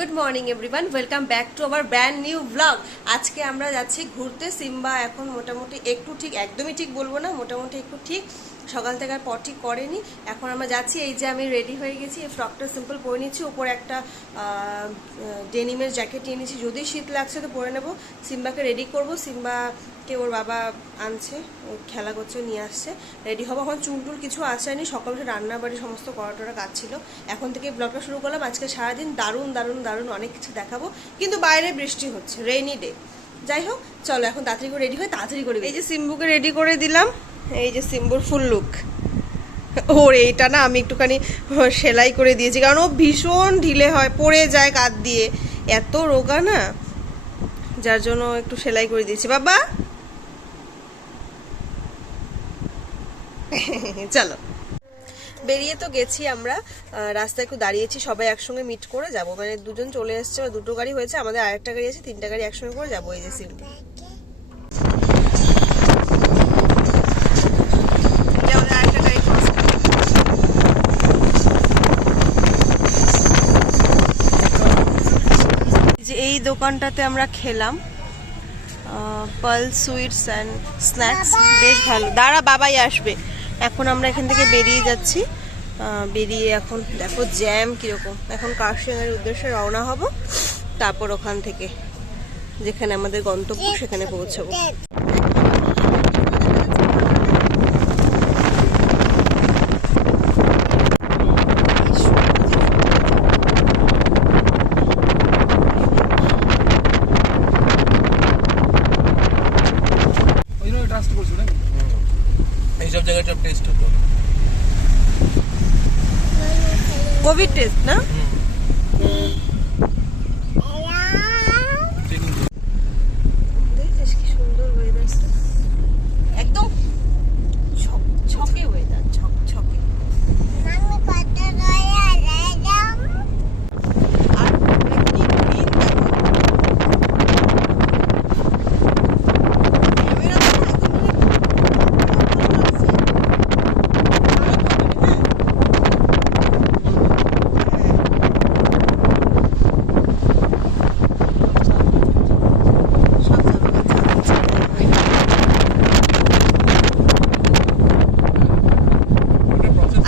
Good morning everyone welcome back to our brand new blog আজকে আমরা যাচ্ছি ঘুরতে। সিম্বা এখন মোটামুটি একটু ঠিক, একদমই ঠিক বলব না, মোটামুটি একটু ঠিক। সকাল থেকে আর পটি করেনি। এখন আমরা যাচ্ছি, এই যে আমি রেডি হয়ে গেছি, এই ফ্রকটা সিম্পল পরে নিচ্ছি ওপরে একটা ডেনিমের জ্যাকেট নিয়ে নিচ্ছি। যদি শীত লাগছে তো পরে নেব। সিম্বাকে রেডি করব। সিম্বাকে ওর বাবা আনছে, ও খেলা করছে নিয়ে আসছে। রেডি হব এখন। চুল টুল কিছু আসেনি সকাল উঠে রান্না বাড়ি সমস্ত করা টরা কাজ ছিল। এখন থেকে ব্লগটা শুরু করলাম। আজকে সারাদিন দারুণ দারুণ দারুণ অনেক কিছু দেখাবো। কিন্তু বাইরে বৃষ্টি হচ্ছে রেইনি ডে যাই হোক, চলো এখন তাড়াতাড়ি করে রেডি হয়ে তাড়াতাড়ি করে এই যে সিম্বুকে রেডি করে দিলাম। এই যে সিম্বুর ফুল লুক ওর এইটা না আমি একটুখানি সেলাই করে দিয়েছি, কারণ ও ভীষণ ঢিলে হয়, পড়ে যায় কাত দিয়ে। এত রোগা না? যার জন্য একটু সেলাই করে দিয়েছি। বাবা! চলো। বেরিয়ে তো গেছি আমরা রাস্তায় একটু দাঁড়িয়েছি, সবাই একসঙ্গে মিট করে যাব। মানে দুজন চলে এসছে দুটো গাড়ি হয়েছে, আমাদের আরেকটা গাড়ি আছে, তিনটা গাড়ি একসঙ্গে করে যাব এই যে সিম্বু এটা আমাদের আরেকটা গাড়ি cross করবে। এই যে এই দোকানটাতে আমরা খেলাম। পাল সুইটস অ্যান্ড স্ন্যাক্স, বেশ ভালো। দাঁড়া, বাবাই আসবে। এখন আমরা এখান থেকে বেরিয়ে যাচ্ছি। বেরিয়ে এখন দেখো জ্যাম কীরকম। এখন কার্শিয়াংয়ের উদ্দেশ্যে রওনা হব। তারপর ওখান থেকে যেখানে আমাদের গন্তব্য সেখানে পৌঁছাবো ওই জন্য ট্রাস্ট করছ নাকি এইসব জায়গায় সব টেস্ট হতো কোভিড টেস্ট না দেখছিস কি সুন্দর ওয়েদারটা একদম ছকে ওয়েদার ছক ছকে আর কি green দেখো। ক্যামেরা তো না একদম মানে ভালো লাগছে। সব জায়গায়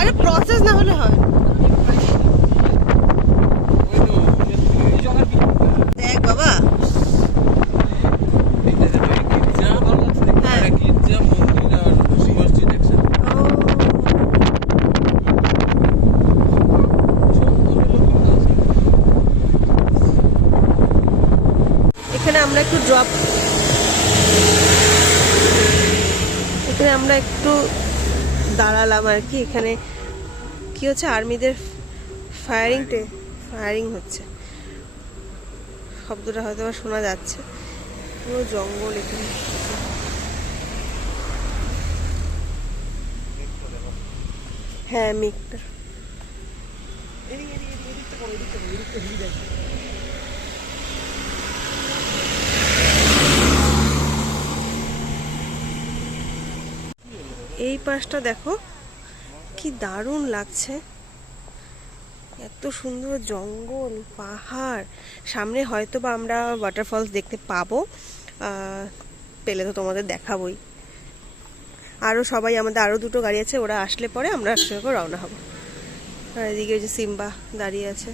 আরে প্রসেস না হলে হয় না। এই জগার কি দেখ বাবা হ্যাঁ। এখানে আমরা একটু ড্রপ এখানে আমরা একটু দাঁড়ালাম আর কি। এখানে কি হচ্ছে? আর্মিদের ফায়ারিং ফায়ারিং হচ্ছে। শব্দটা হয়তো বা শোনা যাচ্ছে। পুরো জঙ্গল এখানে। হ্যাঁ মেঘটা এই পাশটা দেখো, কি দারুণ লাগছে। এত সুন্দর জঙ্গল, পাহাড়। সামনে হয়তো বা আমরা ওয়াটারফলস দেখতে পাবো। পেলে তো তোমাদের দেখাবোই। আরও সবাই আমাদের আরও দুটো গাড়ি আছে, ওরা আসলে পরে আমরা একসঙ্গে রওনা হব। আর এদিকে যে সিম্বা দাঁড়িয়ে আছে।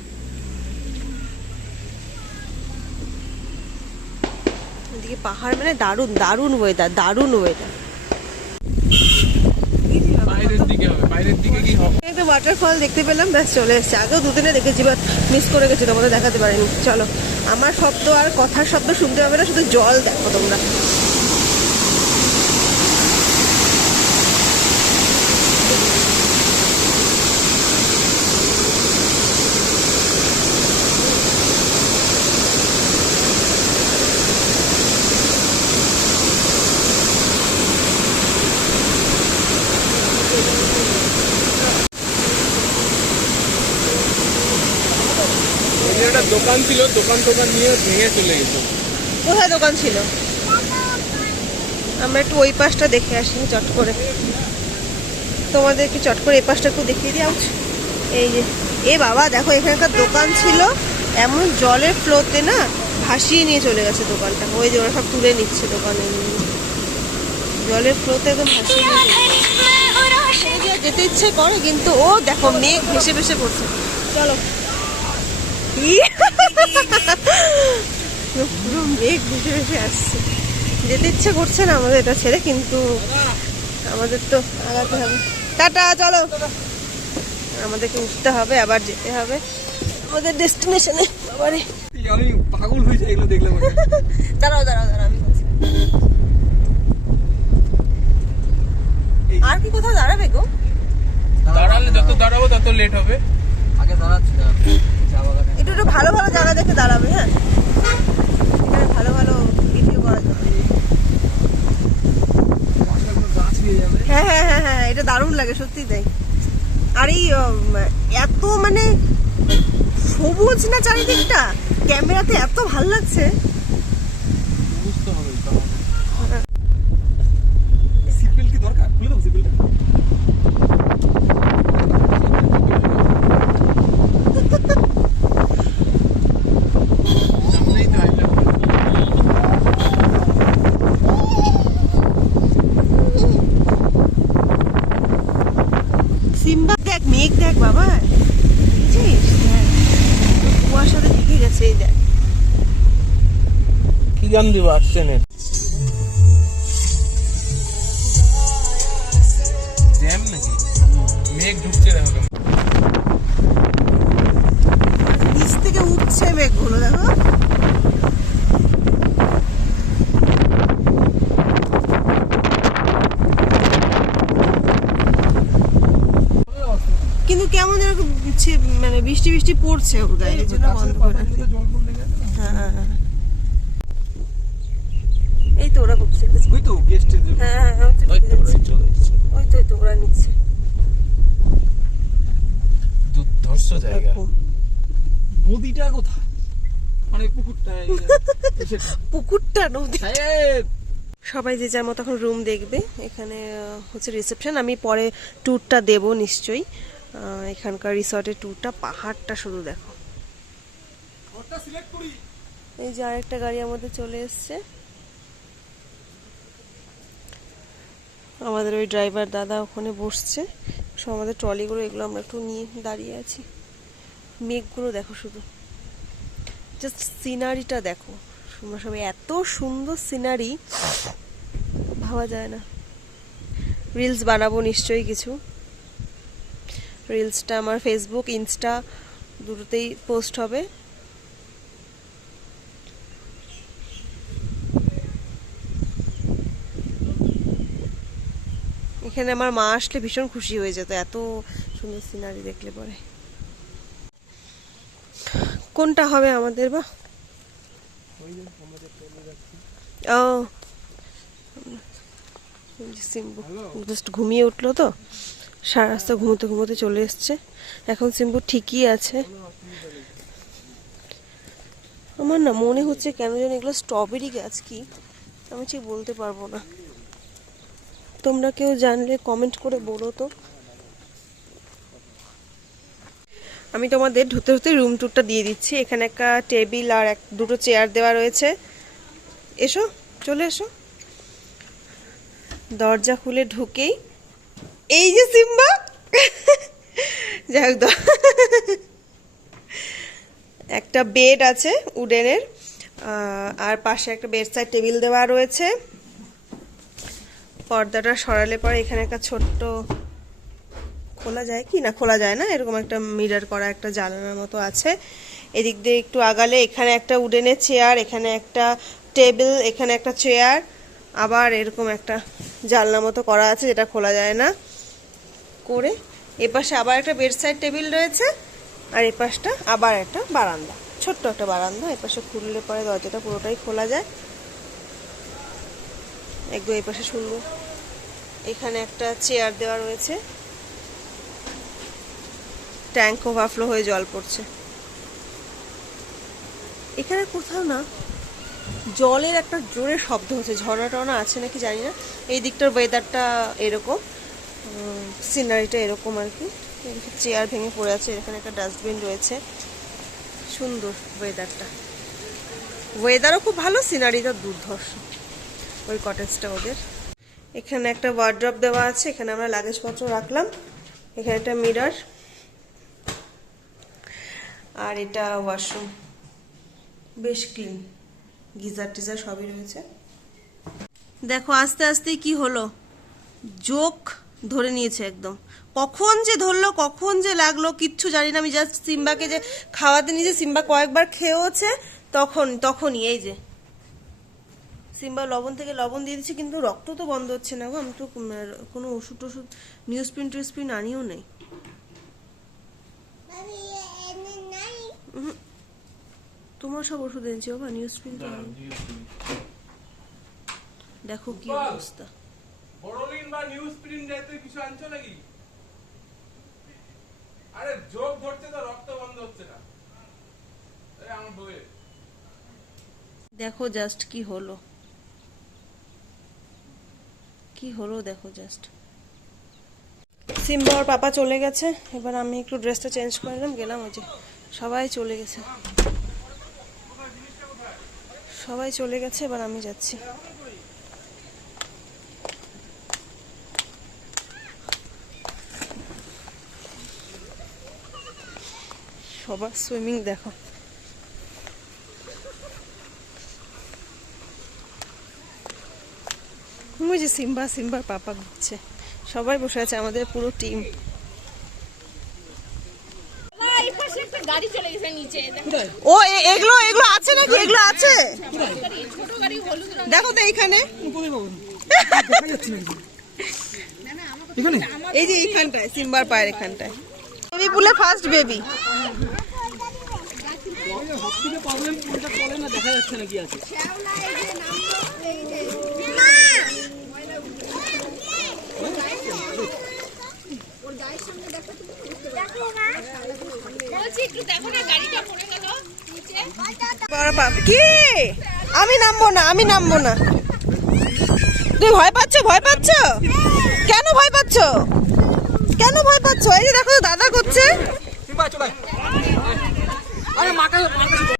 এদিকে পাহাড় মানে দারুণ দারুণ ওয়েদার দারুণ ওয়েদার কি হবে একটা ওয়াটারফল দেখতে পেলাম, ব্যাস চলে এসছে। আগেও দুদিনে দেখেছি বাট মিস করে গেছি, তোমাদের দেখাতে পারিনি। চলো, আমার শব্দ আর কথার শব্দ শুনতে হবে না, শুধু জল দেখো তোমরা ওই একটা দোকান ছিল, দোকান টোকান নিয়ে ভেঙে চলে গেছে। কোথায় দোকান ছিল? আমরা একটু ওই পাশটা দেখে আসি, চট করে। তোমাদেরকে চট করে এই পাশটা একটু দেখিয়ে দিই, আউচ। এই যে, এ বাবা, দেখো, এখানকার দোকান ছিল, এমন জলের ফ্লোতে না ভাসিয়ে নিয়ে চলে গেছে দোকানটা। ওই যে ওরা সব তুলে নিচ্ছে দোকানে। জলের ফ্লোতে একদম ভাসিয়ে নিয়ে। যেতে ইচ্ছে করে, কিন্তু ও দেখো, মেঘ ভেসে ভেসে পড়ছে। চলো! পুরো মেঘ ভেসে ভেসে আসছে। যেতে ইচ্ছে করছে না আমাদের এটা ছেড়ে কিন্তু আমাদের তো আগাতে হবে। টাটা চলো। আমাদেরকে উঠতে হবে আবার যেতে হবে। আমাদের ডেস্টিনেশনে আবারে আমি পাগল হয়ে যাই এগুলো দেখলে মনে দাঁড়াও দাঁড়াও দাঁড়াও আমি বলছি। আর কি কোথাও দাঁড়াবে গো? দাঁড়ালে যত দাঁড়াবো তত লেট হবে। আগে দাঁড়াচ্ছি বাগানে একটু একটু ভালো ভালো জায়গা দেখে দাঁড়াবে হ্যাঁ? এখানে ভালো ভালো ভিডিও করা যাবে হ্যাঁ হ্যাঁ হ্যাঁ হ্যাঁ এটা দারুণ লাগে, সত্যি তাই। আর এই এত মানে সবুজ না চারিদিকটা? ক্যামেরাতে এত ভালো লাগছে বুঝতে হবে সিটবেল্ট কি দরকার খুলে দেবো সিটবেল্ট সামনেই তো আইলাম সিম্বা দেখ মেঘ দেখ বাবা দেখেছিস দেখ কুয়াশাতে ঢেকে গেছে এই দেখ গান দিব আসছে জ্যাম নাকি? মেঘ ঢুকছে দেখো নিচ থেকে উঠছে মেঘগুলো দেখো। কিন্তু কেমন যেন মানে বৃষ্টি বৃষ্টি পড়ছে ওর গায়ে জন্য বন্ধ করে রাখি। জল পড়লে হ্যাঁ হ্যাঁ, হ্যাঁ। এই তো ওরা করছে দেখেছি। ওই তো গেস্টের হ্যাঁ হ্যাঁ হ্যাঁ, ওই তো ওই ঢুকে তো যাচ্ছে। ওরাই চলে এসেছে। ওই তো ওই তো ওরা নিচ্ছে দুর্ধর্ষ জায়গা খুব। নদীটা কোথায় মানে পুকুরটা নদী সবাই যে যার মতো এখন রুম দেখবে। এখানে হচ্ছে রিসেপশন আমি পরে ট্যুরটা দেব নিশ্চয়ই। এখানকার রিসর্টের ট্যুরটা পাহাড়টা শুধু দেখো। এই যে আরেকটা গাড়ি আমাদের চলে এসছে। আমাদের ওই ড্রাইভার দাদা ওখানে বসছে। সব আমাদের ট্রলিগুলো এগুলো আমরা একটু নিয়ে দাঁড়িয়ে আছি। মেঘগুলো দেখো শুধু। জাস্ট সিনারিটা দেখো। তোমরা সবাই এত সুন্দর সিনারি ভাবা যায় না। রিলস বানাবো নিশ্চয়ই কিছু। রিলসটা আমার ফেসবুক ইনস্টা দুটোতেই পোস্ট হবে। এখানে আমার মা আসলে ভীষণ খুশি হয়ে যেত এত সুন্দর সিনারি দেখলে পরে। কোনটা হবে আমাদের বা? ও। সিম্বু জাস্ট ঘুমিয়ে উঠল তো। সারা রাস্তা ঘুমোতে ঘুমোতে চলে এসছে। এখন সিম্বু ঠিকই আছে। আমার না মনে হচ্ছে কেন যেন এগুলো স্ট্রবেরি গাছ কি? আমি ঠিক বলতে পারব না। তোমরা কেউ জানলে কমেন্ট করে বলো তো। আমি তোমাদের ধুতে ধুতে রুম টুরটা দিয়ে দিচ্ছি। এখানে একটা টেবিল আর এক, দুটো চেয়ার দেওয়া রয়েছে। এসো, চলে এসো। দরজা খুলে ঢুকেই, এই যে সিম্বা! যাই হোক একটা বেড আছে উডেনের আর পাশে একটা বেড সাইড টেবিল দেওয়া রয়েছে। পর্দাটা সরালে পরে এখানে একটা ছোট্ট খোলা যায় কি? না, খোলা যায় না। এরকম একটা মিরর করা একটা জানালার মতো আছে। এদিক দিয়ে একটু আগালে এখানে একটা উডেনের চেয়ার, এখানে একটা টেবিল, এখানে একটা চেয়ার, আবার এরকম একটা জানলা মতো করা আছে যেটা খোলা যায় না। করে এপাশে আবার একটা বেড সাইড টেবিল রয়েছে, আর এপাশটা আবার একটা বারান্দা। ছোট্ট একটা বারান্দা, এপাশে খুললে পরে দরজাটা পুরোটাই খোলা যায়। একদম এপাশে শুনব। এখানে একটা চেয়ার দেওয়া রয়েছে। ট্যাঙ্ক ওভারফ্লো হয়ে জল পড়ছে। এখানে কোথাও না জলের একটা জোরে শব্দ হচ্ছে ঝর্ণা টর্ণা আছে নাকি জানি না। এই দিকটার ওয়েদারটা এরকম সিনারিটা এরকম আর কি। চেয়ার ভেঙে পড়ে আছে, এখানে একটা ডাস্টবিন রয়েছে। সুন্দর ওয়েদারটা ওয়েদারও খুব ভালো সিনারিটা দুর্ধর্ষ। ওই কটেজটা ওদের। এখানে একটা ওয়ার্ড্রপ দেওয়া আছে, এখানে আমরা লাগেজপত্র রাখলাম। এখানে একটা মিরর আর এটা ওয়াশরুম বেশ ক্লিন গিজার টিজার সবই রয়েছে। দেখো, আস্তে আস্তে কি হলো? জোক ধরে নিয়েছে একদম। কখন যে ধরলো, কখন যে লাগল, কিচ্ছু জানি না। আমি জাস্ট সিম্বাকে যে খাওয়াতে নিয়েছে, সিম্বা কয়েকবার খেয়েওছে, তখন, তখনই, এই যে। সিম্বা লবণ থেকে লবণ দিয়ে দিচ্ছে, কিন্তু রক্ত তো বন্ধ হচ্ছে না গো। আমি তো কোনো ওষুধ টষুধ নিউজ প্রিন্ট টিউজ প্রিন্ট আনিও নেই। তোমার সব ওষুধ এনেছি বাবা নিউজ প্রিন্ট দেখো কি অবস্থা। বড়লিন বা নিউজ প্রিন্ট যাইতে কিছু আনছো নাকি? আরে যোগ ধরছে তো রক্ত বন্ধ হচ্ছে না। আমার বউয়ের। দেখো জাস্ট কি হলো। কি হলো দেখো জাস্ট সিম্বা ওর পাপা চলে গেছে এবার আমি একটু ড্রেসটা চেঞ্জ করে নিলাম গেলাম ওই যে সবাই চলে গেছে। সবাই চলে গেছে, এবার আমি যাচ্ছি। সবার সুইমিং দেখো। ওই যে সিম্বা, সিম্বার পাপা ঘুরছে। সবাই বসে আছে, আমাদের পুরো টিম এই পাশে একটা গাড়ি চলে গেছে নিচে। ও এ- এগুলো এগুলো আছে নাকি? এগুলো আছে? ছোট গাড়ি হলুদ দেখো তো এইখানে। এই যে এইখানটায় সিম্বার পায়ের এখানটায়। বেবি পুলে ফার্স্ট বেবি দেখো না গাড়িটা পড়ে গেল নিচে বড় বাপ কি? আমি নামবো না আমি নামবো না। তুমি ভয় পাচ্ছ ভয় পাচ্ছ? কেন ভয় পাচ্ছ? কেন ভয় পাচ্ছ? এই যে দেখো দাদা করছে।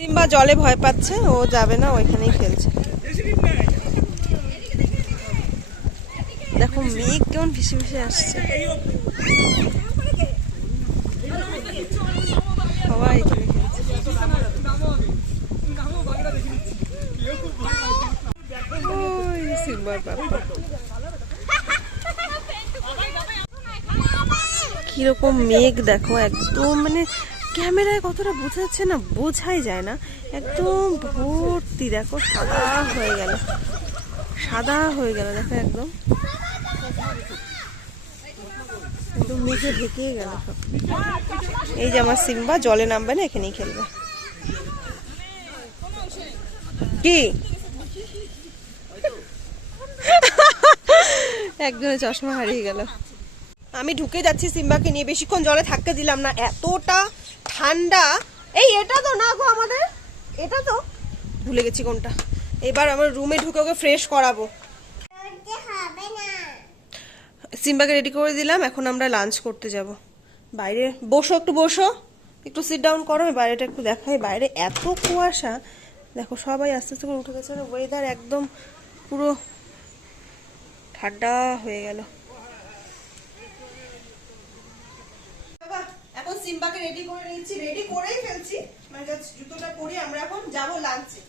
কিংবা জলে ভয় পাচ্ছে ও যাবে না ওইখানেই খেলছে। দেখো মেঘ কেমন ভেসে ভেসে আসছে সবাই এখানে খেলছে ওই পাপা কীরকম মেঘ দেখো, একদম মানে ক্যামেরায় কতটা বোঝা যাচ্ছে না, বোঝাই যায় না। একদম ভর্তি, দেখো, সাদা হয়ে গেল। সাদা হয়ে গেল, দেখো, একদম। একদম মেঘে ঢেকে গেল সব। এই যে আমার সিম্বা, জলে নামবে না, এখানেই খেলবে। কি? একজনের চশমা হারিয়ে গেল। আমি ঢুকে যাচ্ছি সিম্বাকে নিয়ে। বেশিক্ষণ জলে থাকতে দিলাম না। এতটা ঠান্ডা। এই, এটা তো না গো আমাদের। এটা তো। ভুলে গেছি কোনটা। এবার আমার রুমে ঢুকে ওকে ফ্রেশ করাবো। সিম্বাকে রেডি করে দিলাম। এখন আমরা লাঞ্চ করতে যাব। বাইরে বসো, একটু বসো। একটু সিট ডাউন করো। আমি বাইরেটা একটু দেখাই। বাইরে এত কুয়াশা। দেখো সবাই আস্তে আস্তে করে উঠে গেছে। ওয়েদার একদম পুরো ঠান্ডা হয়ে গেল। এখন সিম্বাকে রেডি করে নিচ্ছি। রেডি করেই ফেলছি। মানে জুতোটা আমরা এখন লাঞ্চে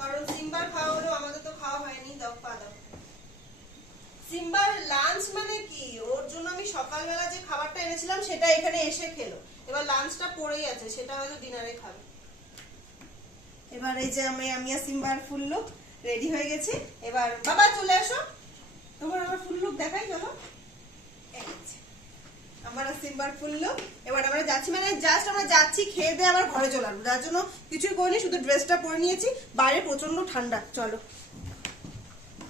কারণ সিম্বার খাওয়া হলো, আমাদের তো খাওয়া হয়নি। দাও সিম্বার লাঞ্চ মানে কি? ওর জন্য আমি সকালবেলা যে খাবারটা এনেছিলাম, সেটা এখানে এসে খেলো। এবার লাঞ্চটা পড়েই আছে, সেটা হয়তো ডিনারে খাবে। এবার এই যে আমি আমি সিম্বার ফুল লুক রেডি হয়ে গেছি। এবার বাবা, চলে আসো। তোমার আমার ফুল লুক দেখাই চলো। আমার সিম্বার ফুল লুক এবার আমরা যাচ্ছি মানে জাস্ট আমরা যাচ্ছি খেয়ে দিয়ে আবার ঘরে যার জন্য কিছুই করিনি শুধু ড্রেসটা পরে নিয়েছি। বাইরে প্রচণ্ড ঠান্ডা চলো।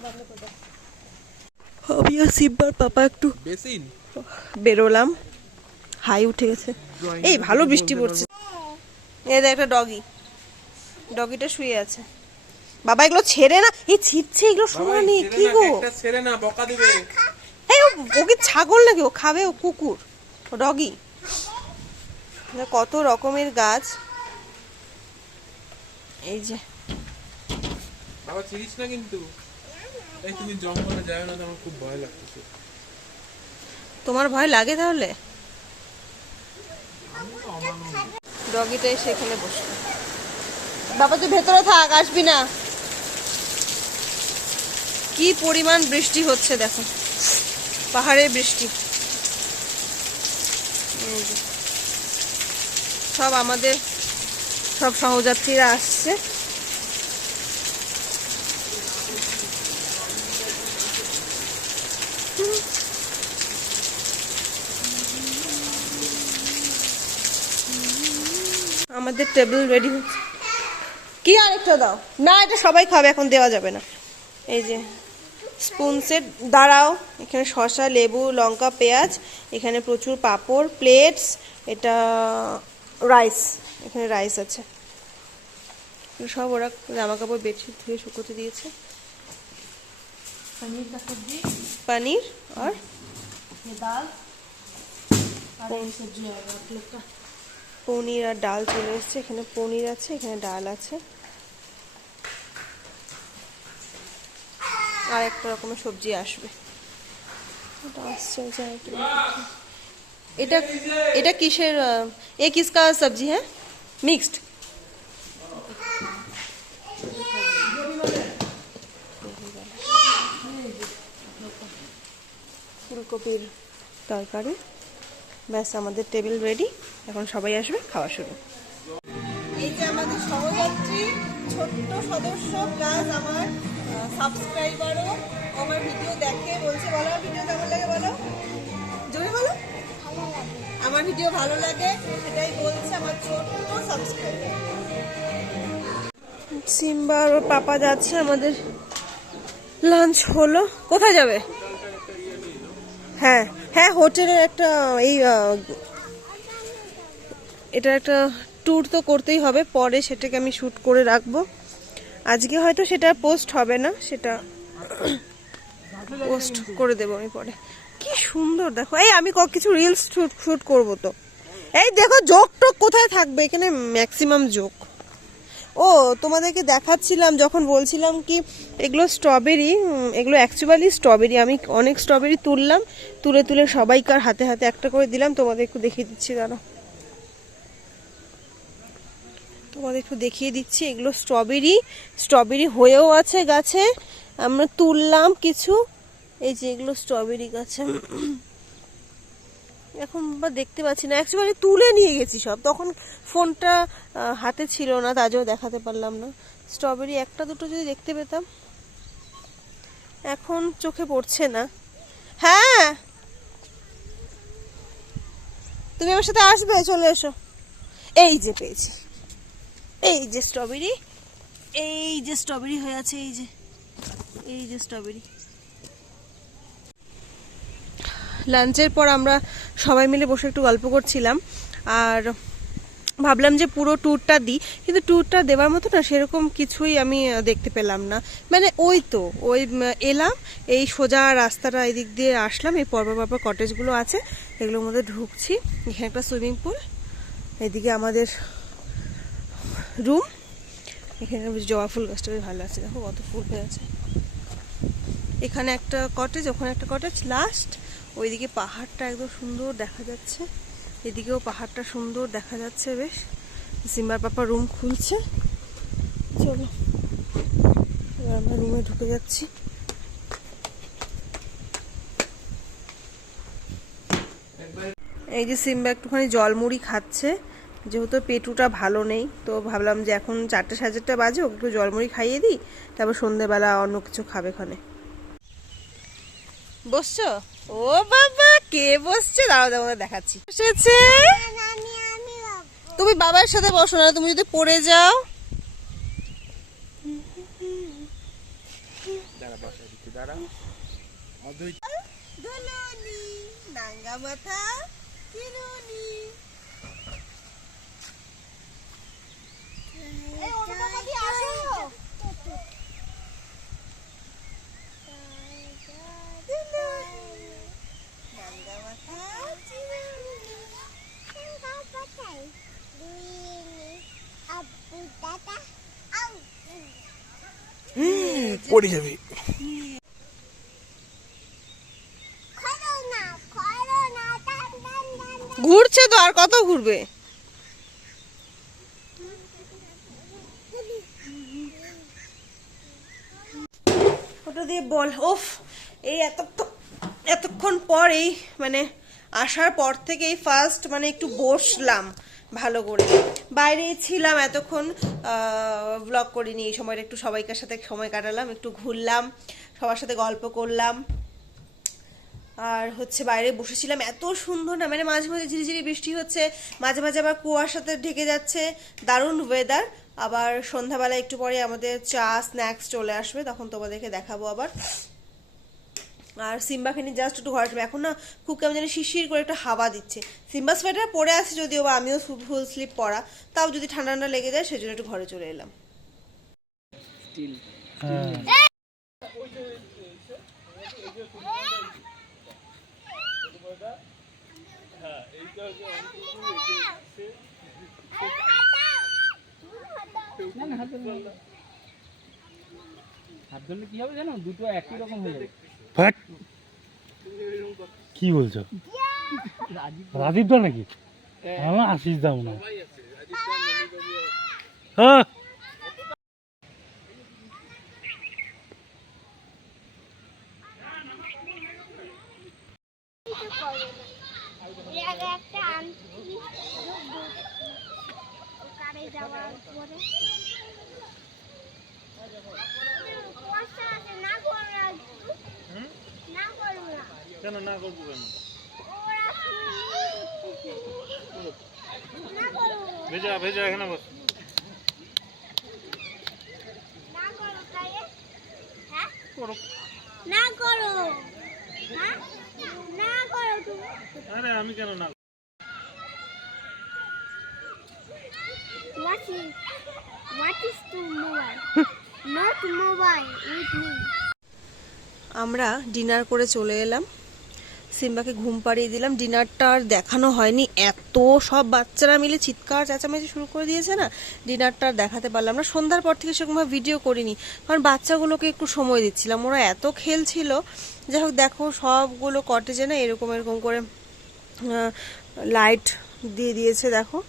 আর পাপা একটু বেরোলাম। হাই উঠে গেছে। এই ভালো বৃষ্টি পড়ছে। এই দেখ একটা ডগি। ডগিটা শুয়ে আছে। বাবা এগুলো ছেড়ে না। এই ছিপছে এগুলো শোনা নেই কি গো? ছেড়ে না বকা দিবে। এই ও ও ছাগল নাকি? ও খাবে ও কুকুর ও ডগি। কত রকমের গাছ। এই যে। বাবা ছিড়িস না কিন্তু। এই তুমি জঙ্গলে যাও না তো আমার খুব ভয় লাগতেছে। তোমার ভয় লাগে তাহলে? ডগিটা এসে এখানে বসবে। বাবা তুই ভেতরে থাক আসবি না। কি পরিমাণ বৃষ্টি হচ্ছে দেখো। পাহাড়ে বৃষ্টি। সব আমাদের, সব সহযাত্রীরা আসছে। আমাদের টেবিল রেডি হচ্ছে। কি আরেকটা দাও? না, এটা সবাই খাবে, এখন দেওয়া যাবে না। এই যে। স্পুনসের দাঁড়াও এখানে শসা লেবু লঙ্কা পেঁয়াজ এখানে প্রচুর পাপড় প্লেটস এটা রাইস এখানে রাইস আছে। সব ওরা জামা কাপড় বেডশিট ধুয়ে শুকোতে দিয়েছে। পনির আর? ডাল। পনির আর ডাল চলে এসছে এখানে পনির আছে এখানে ডাল আছে। আর একটা রকমের সবজি আসবে। এটা। এটা এটা কিসের এ কিসকা সবজি হ্যাঁ? মিক্সড ফুলকপির তরকারি। ব্যাস, আমাদের টেবিল রেডি এখন সবাই আসবে, খাওয়া শুরু। এই যে আমাদের সহযাত্রী, ছোট্ট সদস্য প্লাস আমার সাবস্ক্রাইবারও আমার ভিডিও দেখে বলছে, বলো আমার ভিডিও কেমন লাগে বলো? জোরে বলো। আমার ভিডিও ভালো লাগে, সেটাই বলছে আমার ছোট্ট সাবস্ক্রাইবার। সিম্বা আর ওর পাপা যাচ্ছে, আমাদের লাঞ্চ হলো। কোথায় যাবে? হ্যাঁ হ্যাঁ হোটেলের একটা এই এটা একটা ট্যুর তো করতেই হবে, পরে সেটাকে আমি শ্যুট করে রাখব। আজকে হয়তো সেটা পোস্ট হবে না, সেটা পোস্ট করে দেবো আমি পরে। কি সুন্দর, দেখো। এই আমি কিছু রিলস শ্যুট শ্যুট করব তো। এই দেখো যোগ টোক কোথায় থাকবে? এখানে ম্যাক্সিমাম যোগ ও, তোমাদেরকে দেখাচ্ছিলাম, যখন বলছিলাম কি, এগুলো স্ট্রবেরি এগুলো অ্যাকচুয়ালি স্ট্রবেরি আমি অনেক স্ট্রবেরি তুললাম, তুলে তুলে সবাইকার হাতে হাতে একটা করে দিলাম। তোমাদের একটু দেখিয়ে দিচ্ছি দাঁড়া তোমাদের একটু দেখিয়ে দিচ্ছি, এগুলো স্ট্রবেরি স্ট্রবেরি হয়েও আছে গাছে। আমরা তুললাম কিছু, এই যে এগুলো স্ট্রবেরি গাছে। এখন বা দেখতে পাচ্ছি না অ্যাকচুয়ালি তুলে নিয়ে গেছি সব। তখন ফোনটা হাতে ছিল না জন্য দেখাতে পারলাম না। স্ট্রবেরি একটা দুটো যদি দেখতে পেতাম, এখন চোখে পড়ছে না। হ্যাঁ! তুমি আমার সাথে আসবে, চলে এসো। এই যে পেয়েছি। এই যে স্ট্রবেরি এই যে স্ট্রবেরি হয়ে আছে, এই যে এই যে স্ট্রবেরি লাঞ্চের পর আমরা সবাই মিলে বসে একটু গল্প করছিলাম, আর ভাবলাম যে পুরো ট্যুরটা দিই, কিন্তু ট্যুরটা দেওয়ার মতো না, সেরকম কিছুই আমি দেখতে পেলাম না। মানে ওই তো, ওই এলাম, এই সোজা রাস্তাটা এদিক দিয়ে আসলাম, এই পর্ব পর্ব কটেজগুলো আছে, এগুলোর মধ্যে ঢুকছি, এখানে একটা সুইমিং পুল এদিকে আমাদের রুম। এখানে জবা ফুল গাছটা বেশ ভালো আছে দেখো কত ফুল হয়ে আছে। এখানে একটা কটেজ ওখানে একটা কটেজ লাস্ট ওইদিকে পাহাড়টা একদম সুন্দর দেখা যাচ্ছে। এদিকেও পাহাড়টা সুন্দর দেখা যাচ্ছে বেশ। সিম্বার পাপা রুম খুলছে। চলো আমরা রুমে ঢুকে যাচ্ছি। এই যে সিম্বা একটুখানি জলমুড়ি খাচ্ছে। যেহেতু পেটুটা ভালো নেই তো ভাবলাম যে এখন চারটে সাড়ে চারটে বাজে ওকে একটু জলমুড়ি খাইয়ে দিই তারপর সন্ধেবেলা অন্য কিছু খাবে খানে বসছো? ও বাবা কে বসছে? দাঁড়াও দাঁড়াও দেখাচ্ছি। বসেছে? তুমি বাবার সাথে বসো না তুমি যদি পড়ে যাও। দাঁড়া পড়ে যাবে। ঘুরছে তো আর কত ঘুরবে? ওটা দিয়ে বল ওফ এই এত এতক্ষণ পর এই মানে আসার পর থেকেই ফার্স্ট মানে একটু বসলাম ভালো করে। বাইরে ছিলাম এতক্ষণ ব্লগ করিনি, এই সময়টা একটু সবাইকার সাথে সময় কাটালাম, একটু ঘুরলাম, সবার সাথে গল্প করলাম। আর হচ্ছে বাইরে বসেছিলাম, এত সুন্দর না মানে মাঝে মাঝে ঝিরিঝিরি বৃষ্টি হচ্ছে, মাঝে মাঝে আবার কুয়াশাতে ঢেকে যাচ্ছে, দারুণ ওয়েদার আবার সন্ধ্যাবেলা একটু পরে আমাদের চা স্ন্যাক্স চলে আসবে তখন তোমাদেরকে দেখাবো আবার। আর সিম্বাকে নিয়ে জাস্ট একটু ঘরে এখন না খুব কেমন যেন শিশির করে একটা হাওয়া দিচ্ছে। সিম্বা সোয়েটার পরে আছে যদিও বা আমিও ফুল স্লিপ পরা। তাও যদি ঠান্ডা ঠান্ডা লেগে যায় সেজন্য একটু ঘরে চলে এলাম। কি দুটো একই রকম কি বলছো? রাজীব দা নাকি? আমার আশিস দাম না একটা আনছি যাওয়ার পরে কেন না করব কেন? ভেজা ভেজা এখানে বস। না করো হ্যাঁ? না করো হ্যাঁ? না করো আরে আমি কেন না What is what is to mobile? Not mobile with me. আমরা ডিনার করে চলে এলাম। সিম্বাকে ঘুম পাড়িয়ে দিলাম। ডিনারটা আর দেখানো হয়নি। এত সব বাচ্চারা মিলে চিৎকার চেঁচামেচি শুরু করে দিয়েছে না? ডিনারটা আর দেখাতে পারলাম না। সন্ধ্যার পর থেকে সেরকমভাবে ভিডিও করিনি। কারণ বাচ্চাগুলোকে একটু সময় দিচ্ছিলাম। ওরা এত খেলছিল। যাই হোক দেখো সবগুলো কটেজে না এরকম এরকম করে লাইট দিয়ে দিয়েছে দেখো।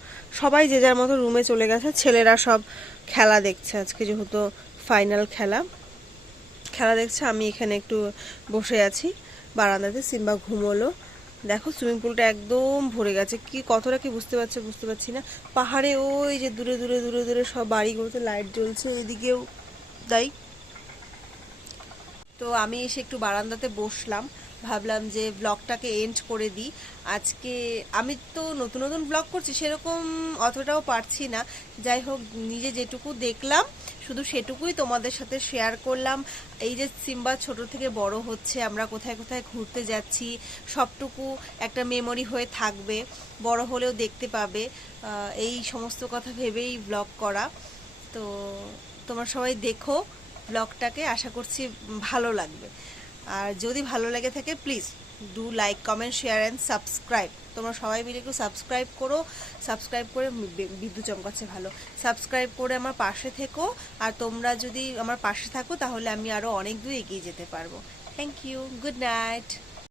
সবাই যে যার মতো রুমে চলে গেছে, ছেলেরা সব খেলা দেখছে। আজকে যেহেতু ফাইনাল খেলা খেলা দেখছে, আমি এখানে একটু বসে আছি, বারান্দাতে সিম্বা ঘুমোলো। দেখো সুইমিং পুলটা একদম ভরে গেছে। কি কতটা কি বুঝতে পারছে, বুঝতে পারছি না। পাহাড়ে ওই যে দূরে দূরে দূরে দূরে সব বাড়িগুলোতে লাইট জ্বলছে, ওইদিকেও তাই। তো আমি এসে একটু বারান্দাতে বসলাম। ভাবলাম যে ব্লগটাকে এন্ড করে দিই। আজকে আমি তো নতুন নতুন ব্লগ করছি, সেরকম অতটাও পারছি না। যাই হোক, নিজে যেটুকু দেখলাম, শুধু সেটুকুই তোমাদের সাথে শেয়ার করলাম। এই যে সিম্বা ছোট থেকে বড় হচ্ছে, আমরা কোথায় কোথায় ঘুরতে যাচ্ছি, সবটুকু একটা মেমরি হয়ে থাকবে, বড় হলেও দেখতে পাবে। এই সমস্ত কথা ভেবেই ব্লগ করা। তো তোমরা সবাই দেখো ব্লগটাকে আশা করছি ভালো লাগবে। আর যদি ভালো লেগে থাকে please do like comment share and subscribe তোমরা সবাই মিলে একটু সাবস্ক্রাইব করো। সাবস্ক্রাইব করে বিদ্যুৎ চমকাচ্ছে ভালো। সাবস্ক্রাইব করে আমার পাশে থেকো। আর তোমরা যদি আমার পাশে থাকো, তাহলে আমি আরও অনেক দূর এগিয়ে যেতে পারব। Thank you good night